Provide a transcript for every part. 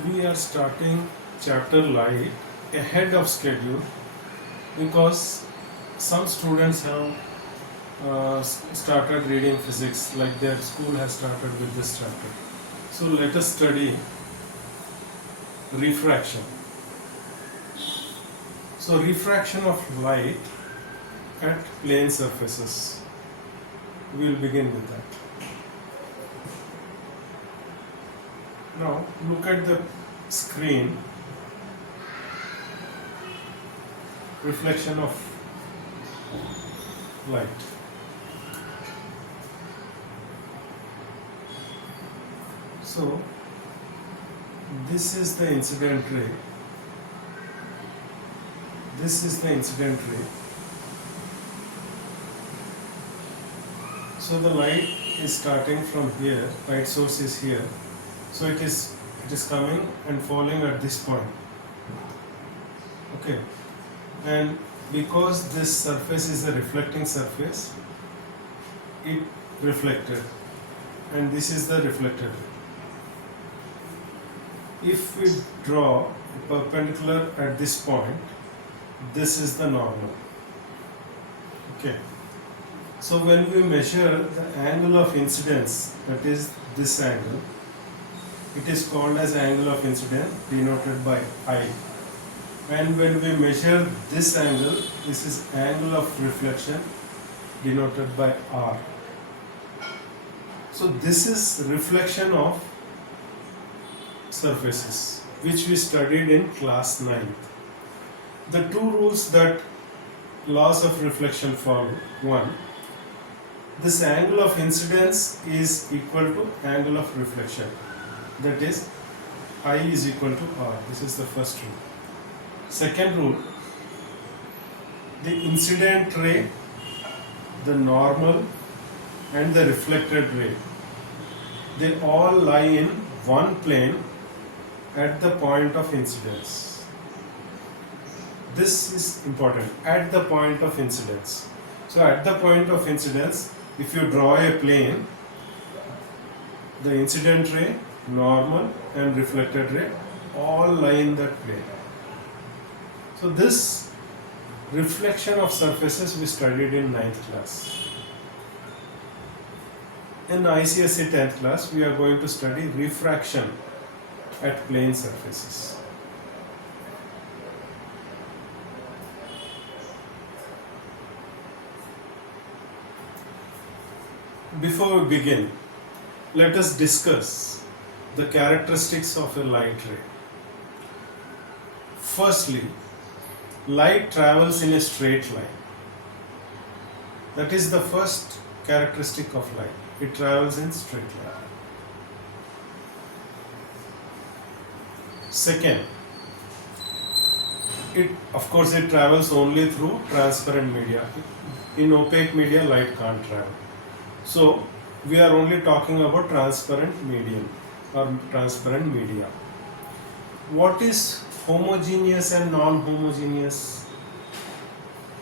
we are starting chapter light ahead of schedule because some students have started reading physics, like their school has started with this chapter. So let us study refraction. So refraction of light at plane surfaces. We will begin with that. Now look at the screen. Reflection of light. So this is the incident ray. This is the incident ray. So the light is starting from here. Light source is here. So it is coming and falling at this point. Okay. And because this surface is a reflecting surface, it reflected, and this is the reflected. If we draw a perpendicular at this point, this is the normal. Okay. So when we measure the angle of incidence, that is this angle, it is called as angle of incidence, denoted by I. And when we measure this angle, this is angle of reflection, denoted by R. So this is reflection of surfaces, which we studied in class 9th. The two rules that laws of reflection follow. One, this angle of incidence is equal to angle of reflection. That is, I is equal to R. This is the first rule. Second rule, the incident ray, the normal and the reflected ray, they all lie in one plane at the point of incidence. This is important, at the point of incidence. So at the point of incidence, if you draw a plane, the incident ray, normal and reflected ray all lie in that plane. So this reflection of surfaces we studied in 9th class. In ICSE 10th class, we are going to study refraction at plane surfaces. Before we begin, let us discuss the characteristics of a light ray. Firstly, light travels in a straight line. That is the first characteristic of light. It travels in straight line. Second, it travels only through transparent media. In opaque media, light can't travel. So we are only talking about transparent medium or transparent media. What is homogeneous and non-homogeneous?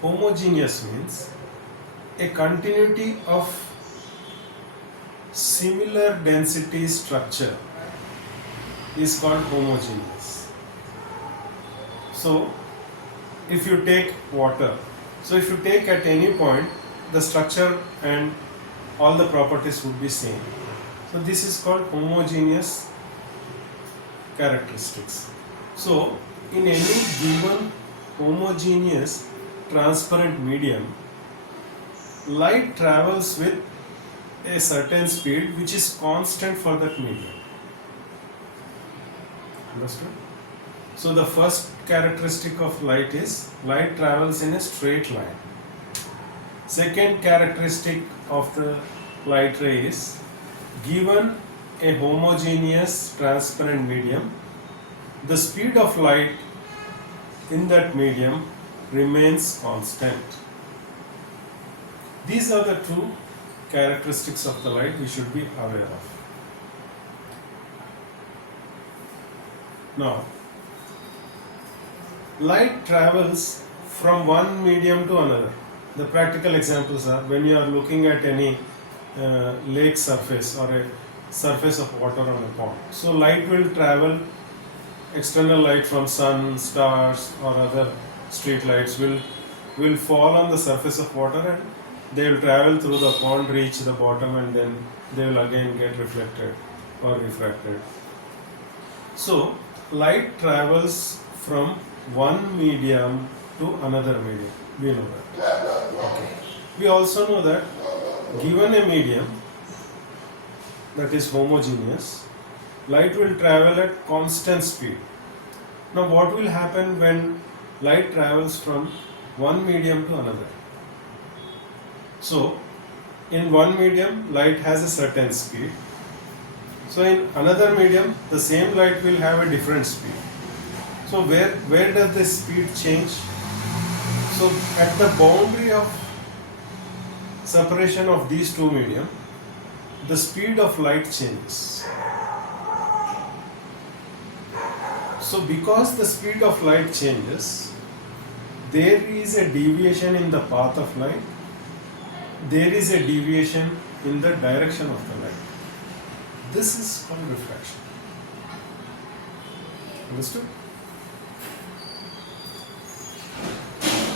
Homogeneous means a continuity of similar density structure is called homogeneous. So if you take water, so if you take at any point, the structure and all the properties would be same. So this is called homogeneous characteristics. So in any given homogeneous transparent medium, light travels with a certain speed which is constant for that medium. Understood? So the first characteristic of light is light travels in a straight line. Second characteristic of the light ray is, given a homogeneous transparent medium, the speed of light in that medium remains constant. These are the two characteristics of the light we should be aware of. Now, light travels from one medium to another. The practical examples are when you are looking at any lake surface or a surface of water on a pond. So light will travel external light from sun, stars or other street lights will fall on the surface of water, and they will travel through the pond, reach the bottom, and then they will again get reflected or refracted. So light travels from one medium to another medium. We know that. Okay. We also know that given a medium that is homogeneous, light will travel at constant speed. Now what will happen when light travels from one medium to another? So in one medium light has a certain speed. So in another medium the same light will have a different speed. So where does the speed change? So at the boundary of separation of these two medium, the speed of light changes. So because the speed of light changes, there is a deviation in the path of light, there is a deviation in the direction of the light. This is called refraction. Understood?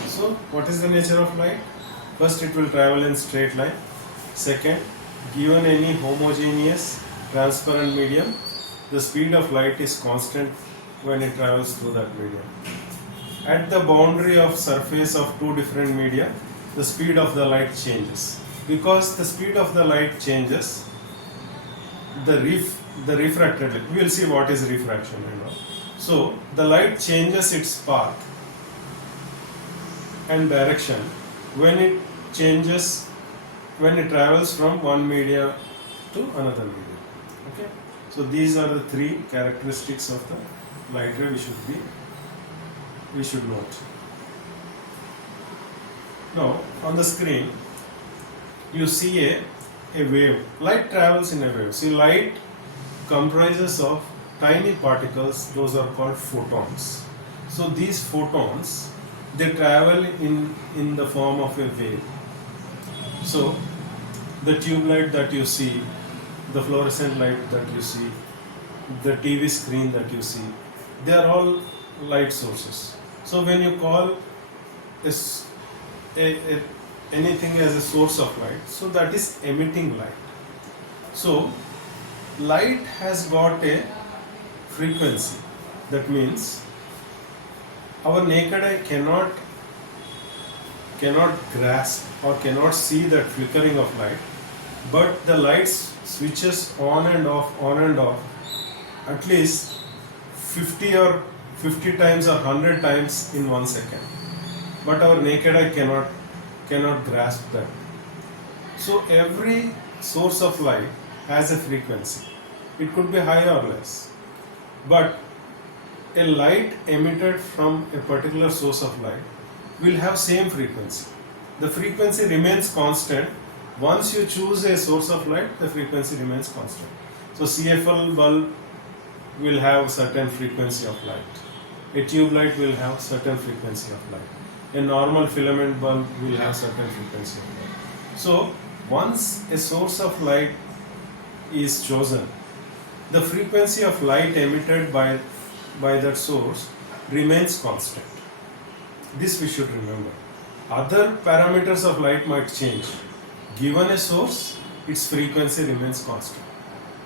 So what is the nature of light? First, it will travel in straight line. Second, given any homogeneous transparent medium, the speed of light is constant when it travels through that medium. At the boundary of surface of two different media, the speed of the light changes. Because the speed of the light changes, the refracted light, we will see what is refraction. So the light changes its path and direction when it travels from one media to another media. Okay, so these are the three characteristics of the light ray we should note. Now on the screen you see a wave. Light travels in a wave. See, light comprises of tiny particles, those are called photons. So these photons, they travel in the form of a wave. So the tube light that you see, the fluorescent light that you see, the TV screen that you see, they are all light sources. So when you call this anything as a source of light, so that is emitting light. So light has got a frequency. That means our naked eye cannot grasp or cannot see that flickering of light, but the light switches on and off at least 50 times or 100 times in 1 second. But our naked eye cannot grasp that. So every source of light has a frequency. It could be high or less. But a light emitted from a particular source of light will have same frequency. The frequency remains constant. Once you choose a source of light, the frequency remains constant. So CFL bulb will have certain frequency of light. A tube light will have certain frequency of light. A normal filament bulb will have certain frequency of light. So once a source of light is chosen, the frequency of light emitted by that source remains constant. This we should remember. Other parameters of light might change. Given a source, its frequency remains constant.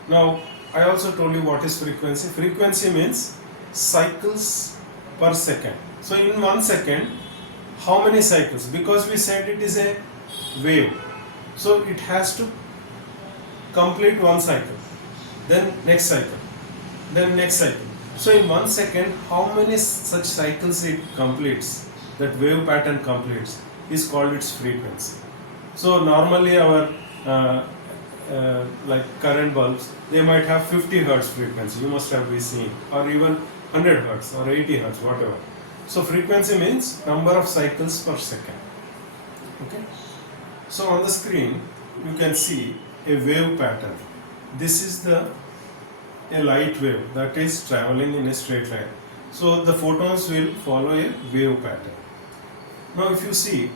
Now, I also told you what is frequency. Frequency means cycles per second. So in 1 second, how many cycles? Because we said it is a wave. So it has to complete one cycle, then next cycle, then next cycle. So in 1 second, how many such cycles it completes, that wave pattern completes, is called its frequency. So normally our like current bulbs, they might have 50 Hertz frequency, you must have been seen, or even 100 Hertz or 80 Hertz, whatever. So frequency means number of cycles per second. Okay. So on the screen you can see a wave pattern. This is a light wave that is traveling in a straight line. So the photons will follow a wave pattern. Now if you see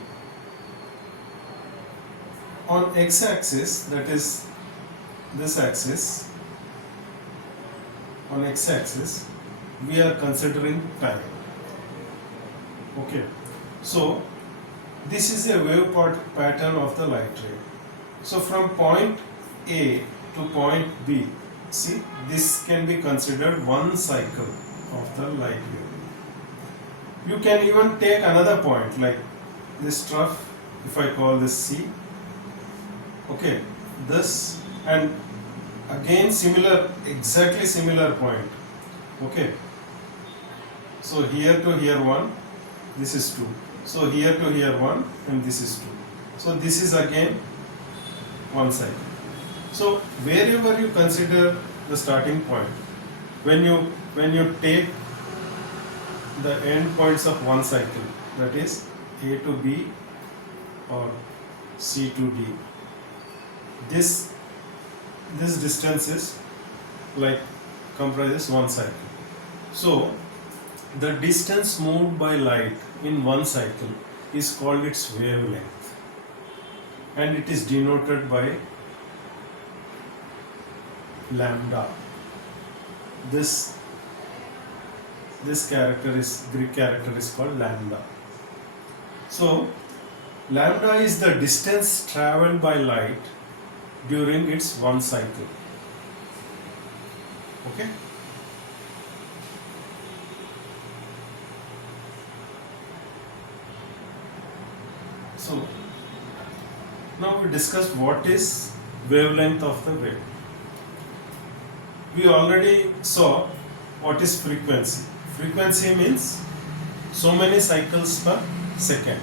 on x-axis, that is this axis, on x-axis we are considering time. Okay, so this is a wave pattern of the light ray. So from point A to point B, see, this can be considered one cycle of the light wave. You can even take another point like this trough, if I call this C. Okay, this, and again similar, exactly similar point. Okay, so here to here 1, this is 2. So here to here 1, and this is 2. So this is again one cycle. So wherever you consider the starting point, when you take the end points of one cycle, that is A to B or C to D, this distance is like comprises one cycle. So the distance moved by light in one cycle is called its wavelength, and it is denoted by lambda. This character is, Greek character is called lambda. So lambda is the distance traveled by light during its one cycle. Okay. So now we discussed what is wavelength of the wave. We already saw what is frequency. Frequency means so many cycles per second.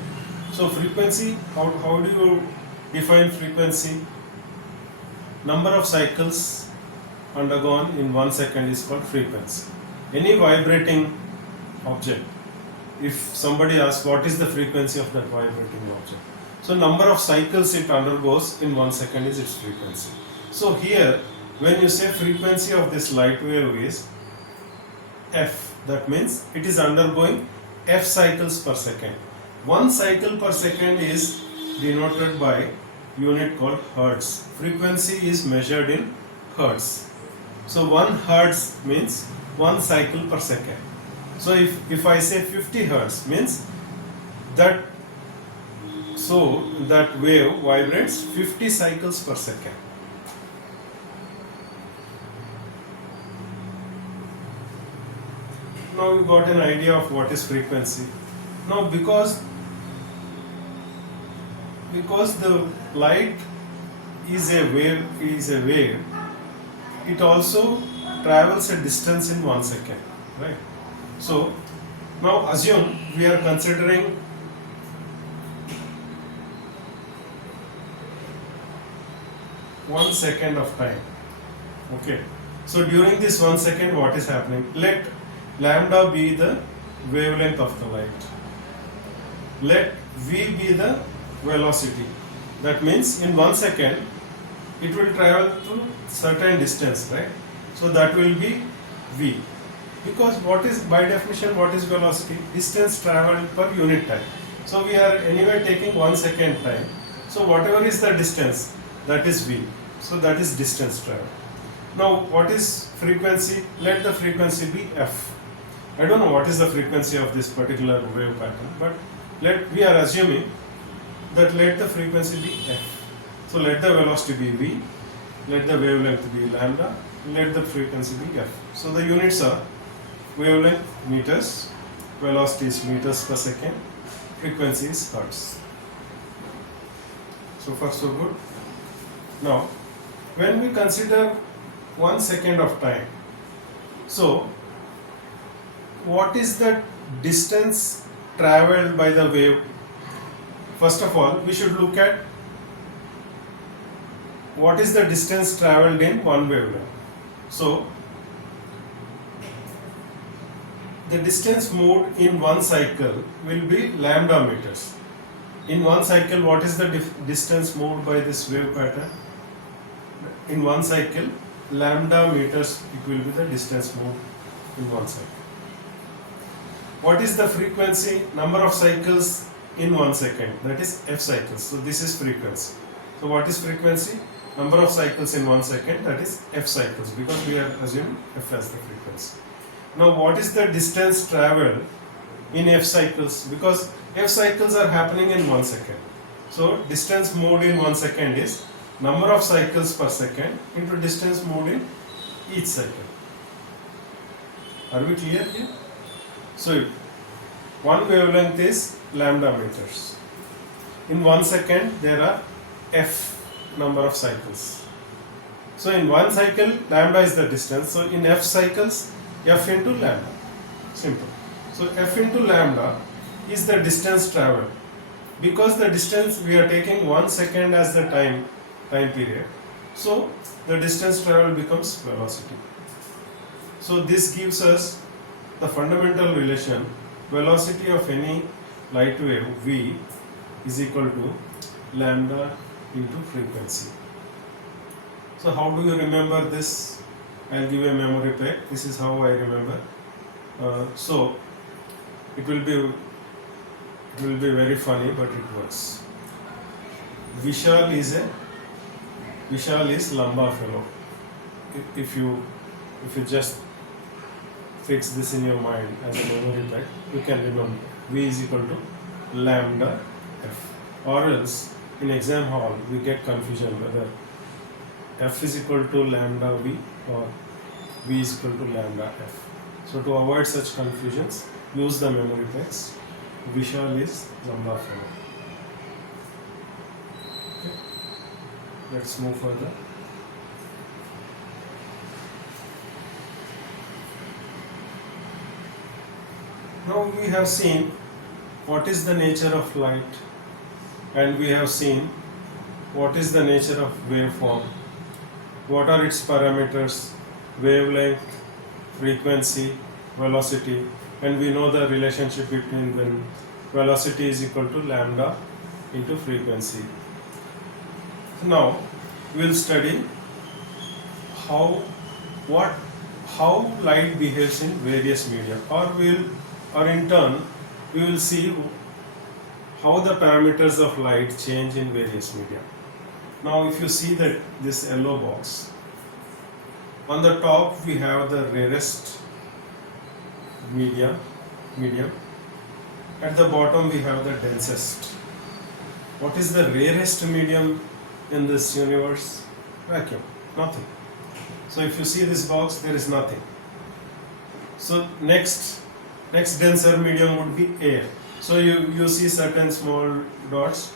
So frequency, how do you define frequency? Number of cycles undergone in 1 second is called frequency. Any vibrating object, if somebody asks what is the frequency of that vibrating object, so number of cycles it undergoes in 1 second is its frequency. So here, when you say frequency of this light wave is f, that means it is undergoing f cycles per second. 1 cycle per second is denoted by unit called hertz. Frequency is measured in hertz. So 1 hertz means 1 cycle per second. So if I say 50 hertz means that, so that wave vibrates 50 cycles per second. Now you got an idea of what is frequency. Now because the light is a wave, it also travels a distance in 1 second, right? So now assume we are considering one second of time. Okay, so during this 1 second, what is happening? Let lambda be the wavelength of the light. Let v be the velocity. That means in 1 second it will travel to certain distance, right? So that will be v. Because what is, by definition, what is velocity? Distance traveled per unit time. So we are anyway taking 1 second time. So whatever is the distance, that is v. So that is distance traveled. Now what is frequency? Let the frequency be f. I don't know what is the frequency of this particular wave pattern, but we are assuming that let the frequency be f. So let the velocity be v, let the wavelength be lambda, let the frequency be f. So the units are wavelength meters, velocity is meters per second, frequency is hertz. So far so good. Now when we consider 1 second of time, so what is the distance traveled by the wave? First of all, we should look at what is the distance traveled in one wavelength. So the distance moved in one cycle will be lambda meters. In one cycle, what is the distance moved by this wave pattern? In one cycle, lambda meters, it will be the distance moved in one cycle. What is the frequency? Number of cycles in 1 second, that is f cycles. So this is frequency. So what is frequency? Number of cycles in 1 second, that is f cycles, because we are assuming f as the frequency. Now what is the distance traveled in f cycles? Because f cycles are happening in 1 second. So distance moved in 1 second is number of cycles per second into distance moved in each cycle. Are we clear here? So one wavelength is lambda meters. In 1 second there are f number of cycles. So in one cycle lambda is the distance. So in f cycles f into lambda. Simple. So f into lambda is the distance traveled. Because the distance we are taking 1 second as the time period. So the distance traveled becomes velocity. So this gives us the fundamental relation: velocity of any light wave v is equal to lambda into frequency. So how do you remember this? I'll give a memory pack. This is how I remember. So it will be very funny, but it works. Vishal is lamba fellow. If you just fix this in your mind as a memory pack, you can remember V is equal to lambda f. Or else in exam hall we get confusion whether f is equal to lambda v or v is equal to lambda f. So to avoid such confusions, use the memory packs. Vishal is lambda fellow. Okay. Let's move further. Now we have seen what is the nature of light, and we have seen what is the nature of waveform, what are its parameters, wavelength, frequency, velocity, and we know the relationship between when velocity is equal to lambda into frequency. Now we will study how light behaves in various media, or in turn we will see how the parameters of light change in various media. Now if you see this yellow box, on the top we have the rarest medium. At the bottom we have the densest. What is the rarest medium in this universe? Vacuum. Nothing. So if you see this box, there is nothing. So next denser medium would be air. So you see certain small dots.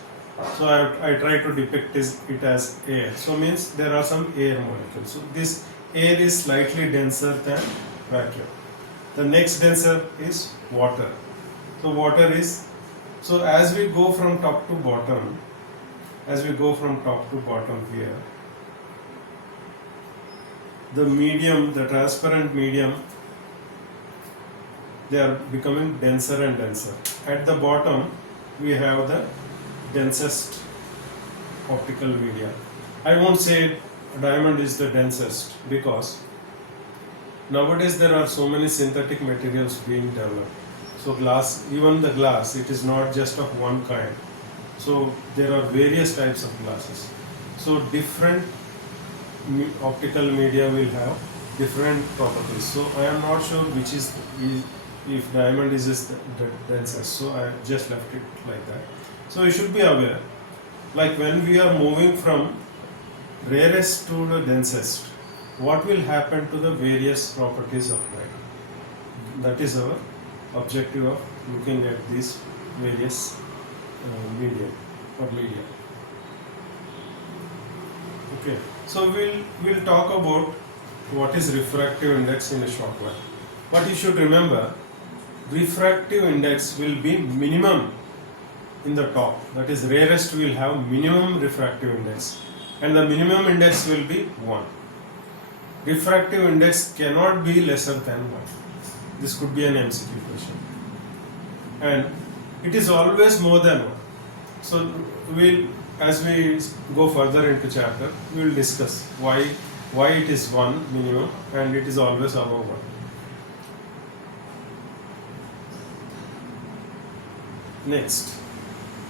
So I try to depict it as air. So means there are some air molecules. So this air is slightly denser than vacuum. The next denser is water. So water is, so as we go from top to bottom here, the transparent medium, they are becoming denser and denser. At the bottom we have the densest optical media. I won't say diamond is the densest, because nowadays there are so many synthetic materials being developed. So glass, even the glass, it is not just of one kind. So there are various types of glasses. So different optical media will have different properties. So I am not sure which is if diamond is the densest. So I just left it like that. So you should be aware, like when we are moving from rarest to the densest, what will happen to the various properties of light. That is our objective of looking at these various media. Okay, so we'll talk about what is refractive index in a short while. But you should remember, refractive index will be minimum in the top. That is, rarest will have minimum refractive index, and the minimum index will be 1. Refractive index cannot be lesser than 1. This could be an MCQ question, and it is always more than 1. So as we go further into chapter, we will discuss why it is 1 minimum and it is always above 1. Next,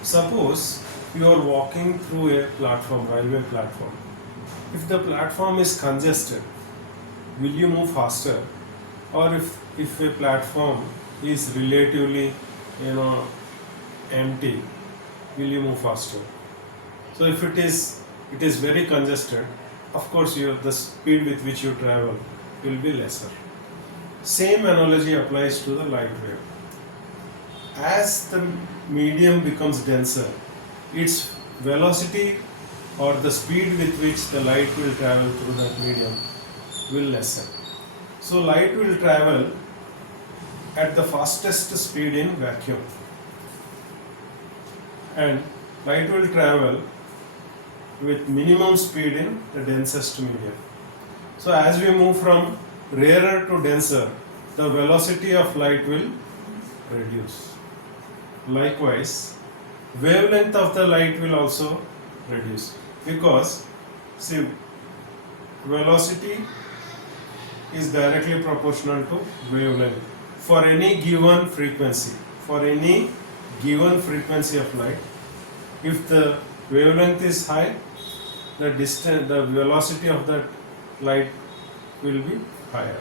suppose you are walking through a platform, railway platform. If the platform is congested, will you move faster or if a platform is relatively, you know, empty, will you move faster? So if it is very congested, of course the speed with which you travel will be lesser. Same analogy applies to the light wave. As the medium becomes denser, its velocity or the speed with which the light will travel through that medium will lessen. So light will travel at the fastest speed in vacuum, and light will travel with minimum speed in the densest medium. So as we move from rarer to denser, the velocity of light will reduce. Likewise, wavelength of the light will also reduce, because see, velocity is directly proportional to wavelength for any given frequency. For any given frequency of light, if the wavelength is high, the velocity of that light will be higher.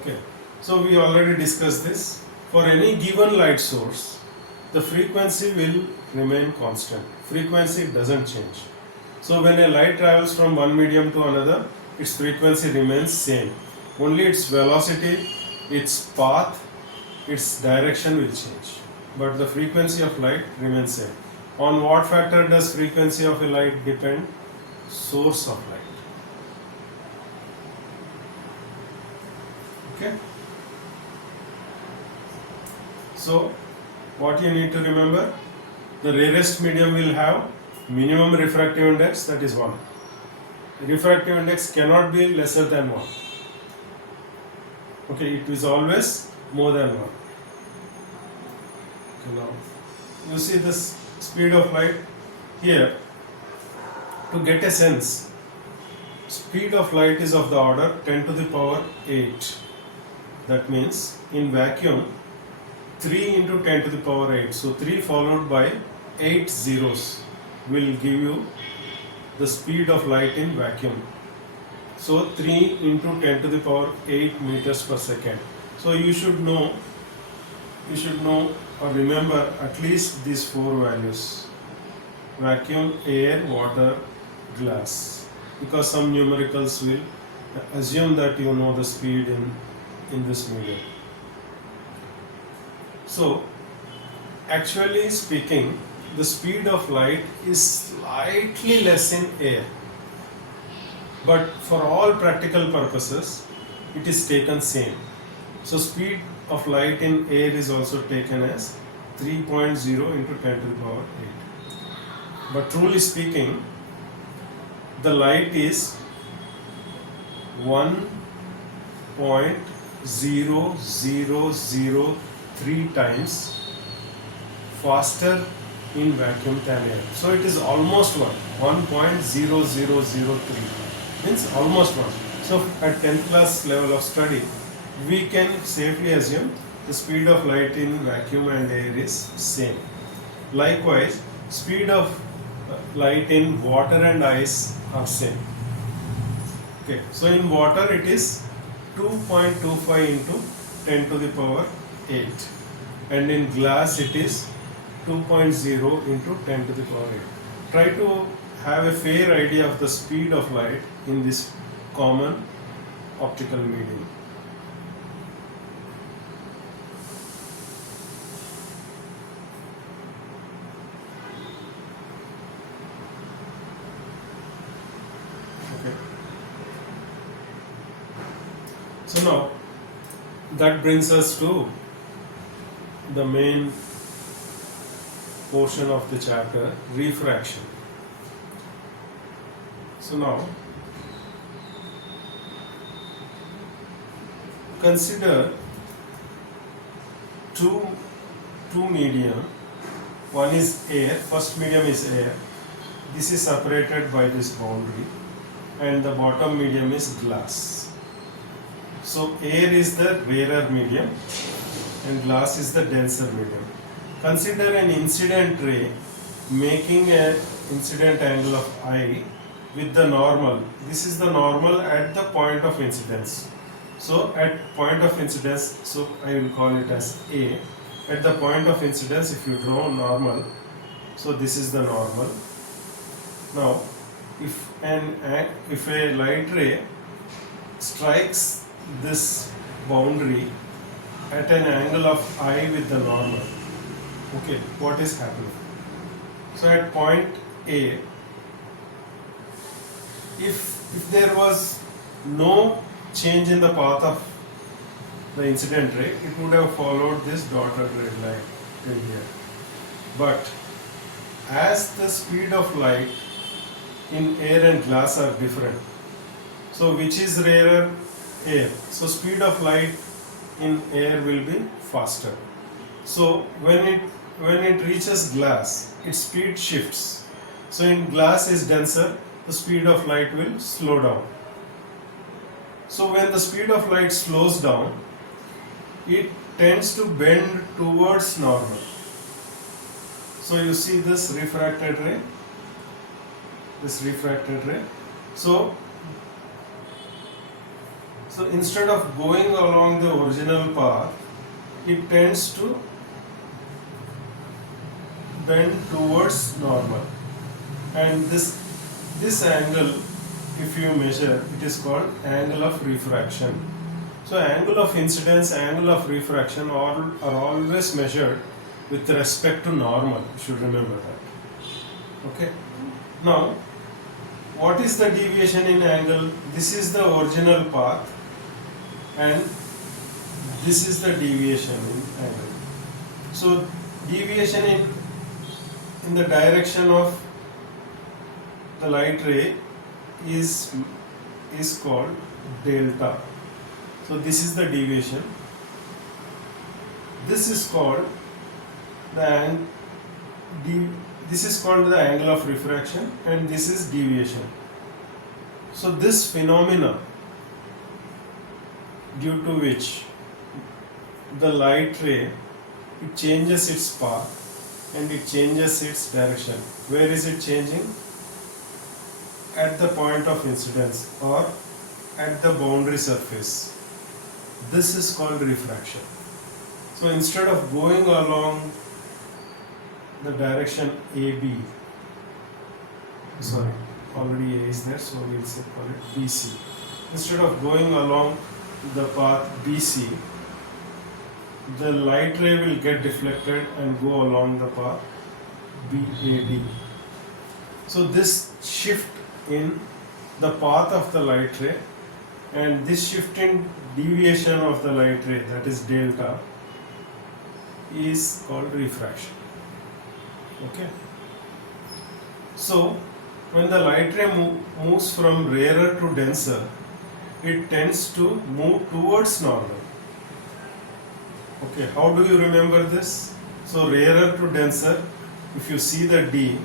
Okay, so we already discussed this. For any given light source, the frequency will remain constant. Frequency doesn't change. So when a light travels from one medium to another, its frequency remains same. Only its velocity, its path, its direction will change. But the frequency of light remains same. On what factor does frequency of a light depend? Source of light. Okay. So what you need to remember, the rarest medium will have minimum refractive index, that is 1. Refractive index cannot be lesser than 1. Okay, it is always more than 1. Okay, now you see this speed of light here. To get a sense, speed of light is of the order 10 to the power 8. That means in vacuum 3 into 10 to the power 8. So 3 followed by 8 zeros will give you the speed of light in vacuum. So 3 into 10 to the power 8 meters per second. So you should know or remember at least these 4 values: vacuum, air, water, glass, because some numericals will assume that you know the speed in this medium. So actually speaking, the speed of light is slightly less in air, but for all practical purposes it is taken same. So speed of light in air is also taken as 3.0 into 10 to the power 8. But truly speaking, the light is 1.0003 times faster in vacuum than air. So it is almost 1.0003, means almost 1. So at 10th class level of study, we can safely assume the speed of light in vacuum and air is same. Likewise, speed of light in water and ice are same. Okay, so in water it is 2.25 into 10 to the power 8, and in glass it is 2.0 into 10 to the power 8. Try to have a fair idea of the speed of light in this common optical medium. Okay. So now that brings us to the main portion of the chapter, refraction. So now consider two medium. One is air, first medium is air. This is separated by this boundary, and the bottom medium is glass. So air is the rarer medium and glass is the denser medium. Consider an incident ray making an incident angle of I with the normal. This is the normal at the point of incidence. So at point of incidence, so I will call it as A. At the point of incidence, if you draw normal, so this is the normal. Now, if a light ray strikes this boundary at an angle of I with the normal, okay, what is happening? So at point A, if there was no change in the path of the incident ray, it would have followed this dotted red line till here. But as the speed of light in air and glass are different, so which is rarer? Air. So speed of light in air will be faster. So when it reaches glass, its speed shifts. So in glass is denser, the speed of light will slow down. So when the speed of light slows down, it tends to bend towards normal. So you see this refracted ray, So instead of going along the original path, it tends to bend towards normal. And this angle, if you measure, it is called angle of refraction. So angle of incidence, angle of refraction are always measured with respect to normal. You should remember that. Okay. Now, what is the deviation in angle? This is the original path and this is the deviation in angle. So deviation in the direction of the light ray is called delta. So this is the deviation. This is called the angle of refraction and this is deviation. So this phenomena, due to which the light ray, it changes its path and it changes its direction. Where is it changing? At the point of incidence or at the boundary surface. This is called refraction. So instead of going along the direction AB, sorry, already A is there, so we will call it BC. Instead of going along the path BC, the light ray will get deflected and go along the path BAD. So this shift in the path of the light ray and this shift in deviation of the light ray, that is delta, is called refraction. Okay. So when the light ray moves from rarer to denser, it tends to move towards normal. Okay, how do you remember this? So rarer to denser, if you see the D,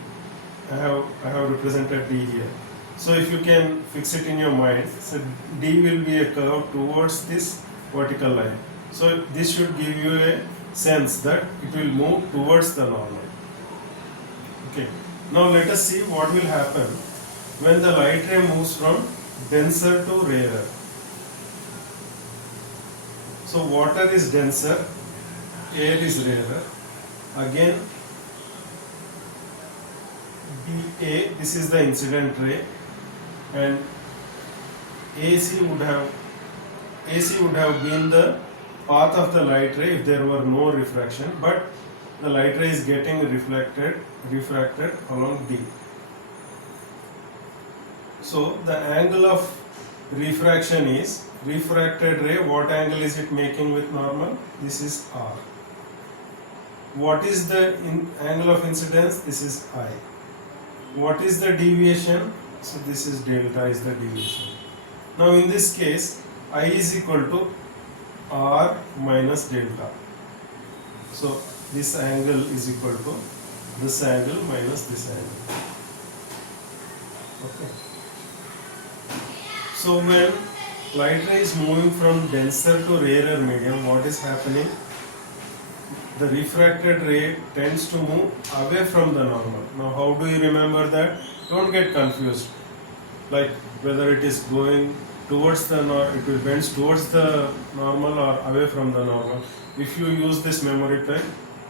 I have represented D here. So if you can fix it in your mind, so D will be a curve towards this vertical line. So this should give you a sense that it will move towards the normal. Okay. Now let us see what will happen when the light ray moves from denser to rarer. So water is denser, air is rarer. Again, dA, this is the incident ray, and AC would have been the path of the light ray if there were no refraction, but the light ray is getting refracted along D. So the angle of refraction is refracted ray. What angle is it making with normal? This is R. What is the angle of incidence? This is I. What is the deviation? So this is delta is the deviation. Now in this case, I is equal to R minus delta. So this angle is equal to this angle minus this angle. Okay. So when light ray is moving from denser to rarer medium, what is happening? The refracted ray tends to move away from the normal. Now how do you remember that? Don't get confused. like whether it is going towards the it will bend towards the normal or away from the normal. If you use this memory peg,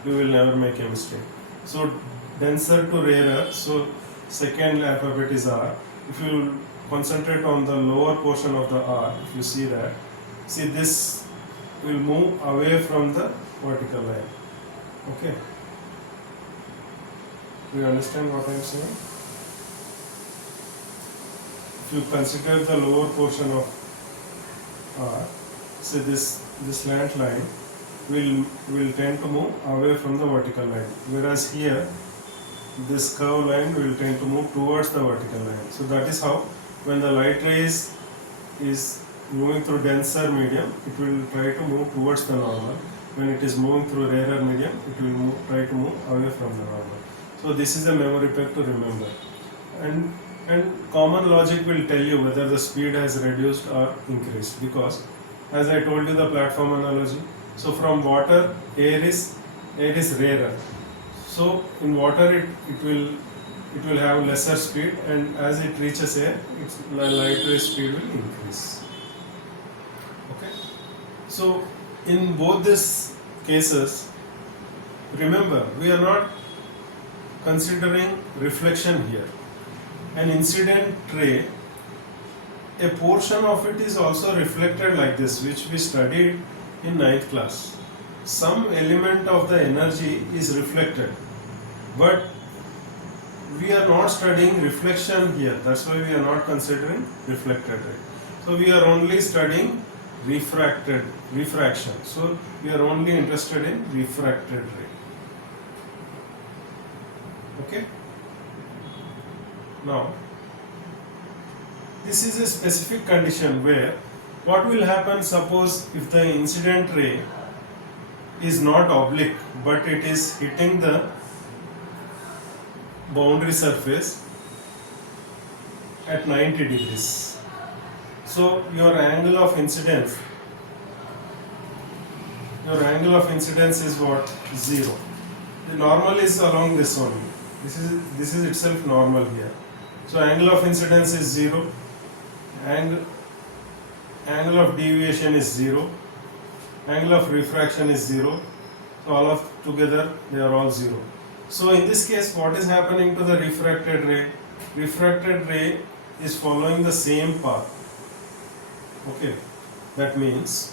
you will never make a mistake. So denser to rarer, so second alphabet is R. If you concentrate on the lower portion of the R, if you see that, see this will move away from the vertical line. Okay, do you understand what I am saying? If you consider the lower portion of R, say this slant line will tend to move away from the vertical line, whereas here this curved line will tend to move towards the vertical line. So that is how when the light ray is moving through denser medium, it will try to move towards the normal. When it is moving through rarer medium, it will try to move away from the normal. So this is a memory peg to remember. And common logic will tell you whether the speed has reduced or increased, because as I told you the platform analogy, so from water air is rarer. So in water it will have lesser speed, and as it reaches air, its light ray speed will increase. Okay. So in both these cases, remember, we are not considering reflection here. An incident ray, a portion of it is also reflected like this, which we studied in 9th class. Some element of the energy is reflected, but we are not studying reflection here. That's why we are not considering reflected ray. So we are only studying refraction. So we are only interested in refracted ray. Okay. Now, this is a specific condition where what will happen, suppose if the incident ray is not oblique but it is hitting the boundary surface at 90 degrees. So your angle of incidence is what? 0. The normal is along this only. This is itself normal here. So angle of incidence is 0, angle of deviation is 0, angle of refraction is 0, so all of together they are all 0. So in this case, what is happening to the refracted ray? Refracted ray is following the same path. Okay, that means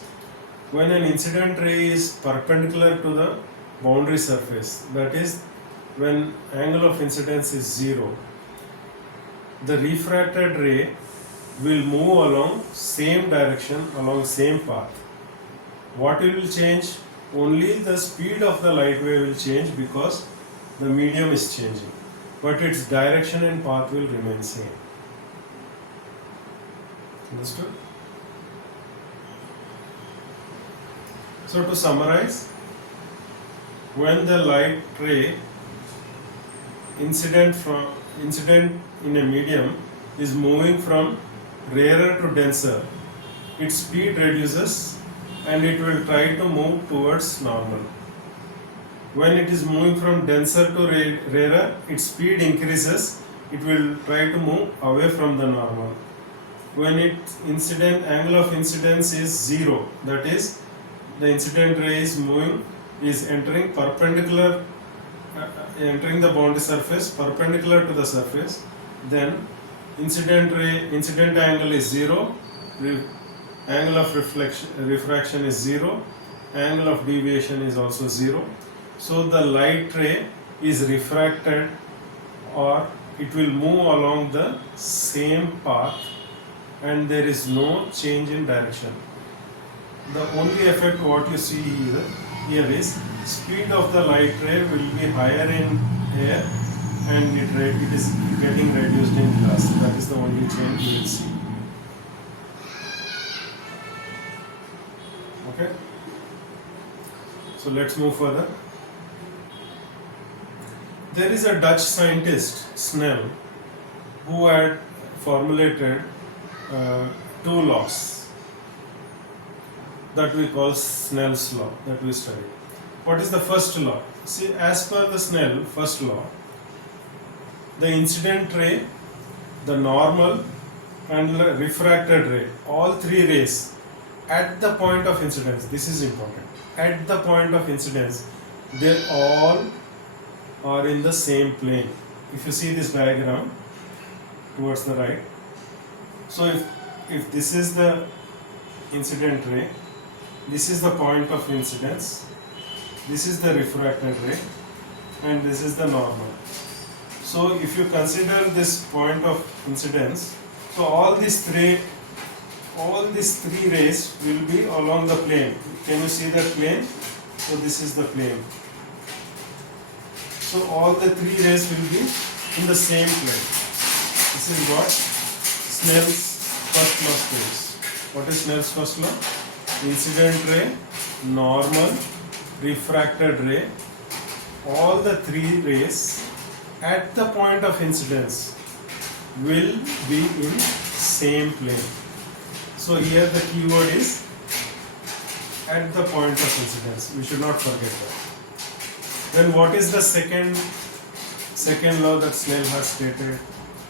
when an incident ray is perpendicular to the boundary surface, that is when angle of incidence is 0, the refracted ray will move along same direction, along same path. What will change? Only the speed of the light wave will change because the medium is changing, but its direction and path will remain same. Understood? So to summarize, when the light ray incident in a medium is moving from rarer to denser, its speed reduces and it will try to move towards normal. When it is moving from denser to rarer, its speed increases, it will try to move away from the normal. When its angle of incidence is 0, that is the incident ray is entering the boundary surface perpendicular to the surface, then incident angle is 0, angle of refraction is 0, angle of deviation is also 0. So the light ray is refracted, or it will move along the same path and there is no change in direction. The only effect what you see here is speed of the light ray will be higher in air and it is getting reduced in glass. That is the only change you will see. Okay. So let's move further. There is a Dutch scientist, Snell, who had formulated 2 laws that we call Snell's law, that we studied. What is the first law? See, as per the Snell first law, the incident ray, the normal and refracted ray, all three rays at the point of incidence, this is important, at the point of incidence, they all are in the same plane. If you see this diagram towards the right, so if this is the incident ray, this is the point of incidence, this is the refracted ray, and this is the normal. So if you consider this point of incidence, so all these three rays will be along the plane. Can you see that plane? So this is the plane. So all the three rays will be in the same plane. This is what Snell's first law states. What is Snell's first law? Incident ray, normal, refracted ray, all the three rays at the point of incidence will be in same plane. So here the keyword is at the point of incidence. We should not forget that. Then what is the second law that Snell has stated?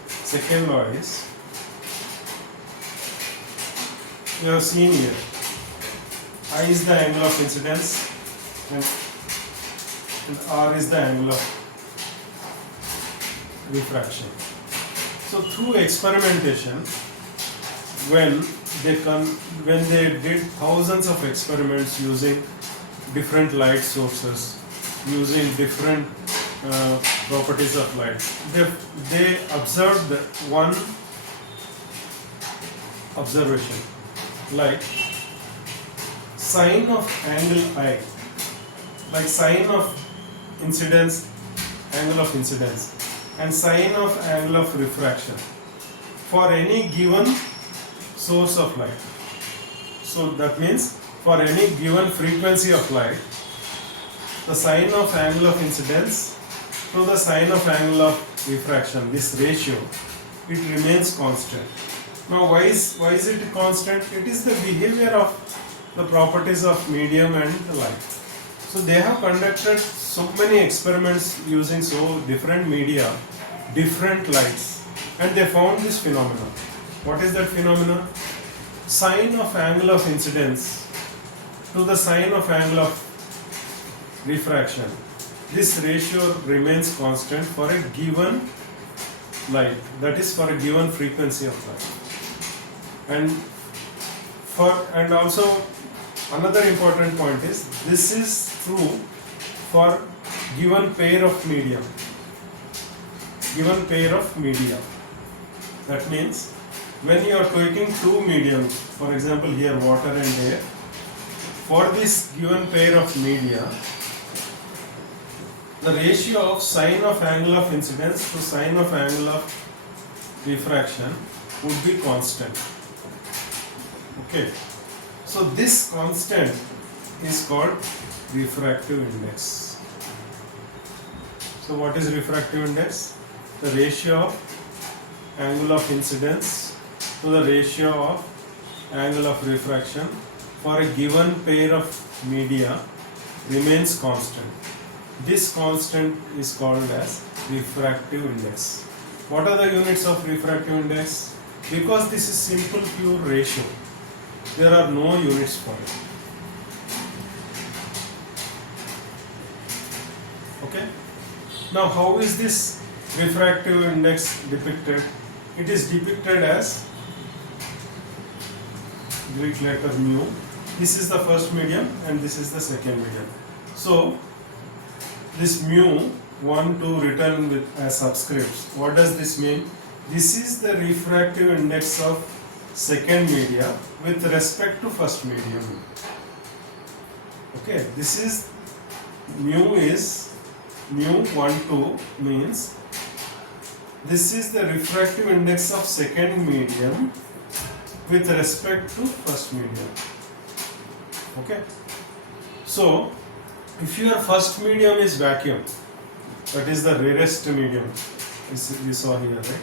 Second law is, you have seen here, I is the angle of incidence and R is the angle of refraction. So through experimentation, when they did thousands of experiments using different light sources, using different properties of light, they observed one observation, like sine of angle I, like sine of incidence, angle of incidence, and sine of angle of refraction for any given source of light. So that means for any given frequency of light, the sine of angle of incidence to the sine of angle of refraction, this ratio, it remains constant. Now why is it constant? It is the behavior of the properties of medium and the light. So they have conducted so many experiments using so different media, different lights, and they found this phenomenon. What is that phenomenon? Sine of angle of incidence to the sine of angle of refraction. This ratio remains constant for a given light, that is for a given frequency of light. And also another important point is, this is true for given pair of medium. Given pair of media. That means when you are taking two mediums, for example here water and air, for this given pair of media, the ratio of sine of angle of incidence to sine of angle of refraction would be constant. Okay. So this constant is called refractive index. So what is refractive index? The ratio of angle of incidence to the ratio of angle of refraction for a given pair of media remains constant. This constant is called as refractive index. What are the units of refractive index? Because this is simple pure ratio, there are no units for it. Okay. Now how is this refractive index depicted? It is depicted as Greek letter mu. This is the first medium and this is the second medium. So this mu 1, 2 written with as subscripts. What does this mean? This is the refractive index of second media with respect to first medium. Okay, this is mu 1, 2 means this is the refractive index of second medium with respect to first medium. Okay, so if your first medium is vacuum, that is the rarest medium we saw here, right?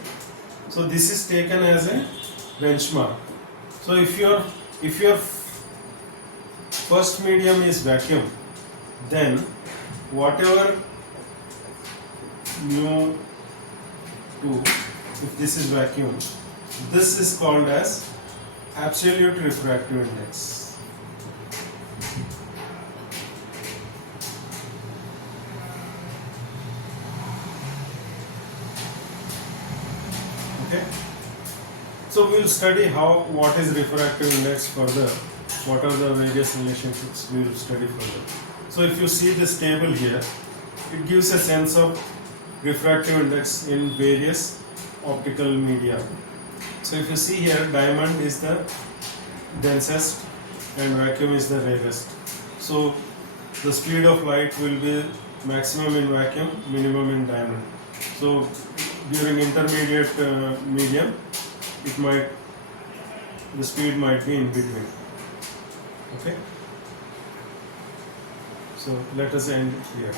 So this is taken as a benchmark. So if your first medium is vacuum, then whatever mu 2, if this is vacuum, This is called as absolute refractive index. Okay. So we will study what is refractive index further. What are the various relationships we will study further. So if you see this table here, it gives a sense of refractive index in various optical media. So if you see here, diamond is the densest and vacuum is the rarest. So the speed of light will be maximum in vacuum, minimum in diamond. So during intermediate medium, the speed might be in between. Okay. So let us end here.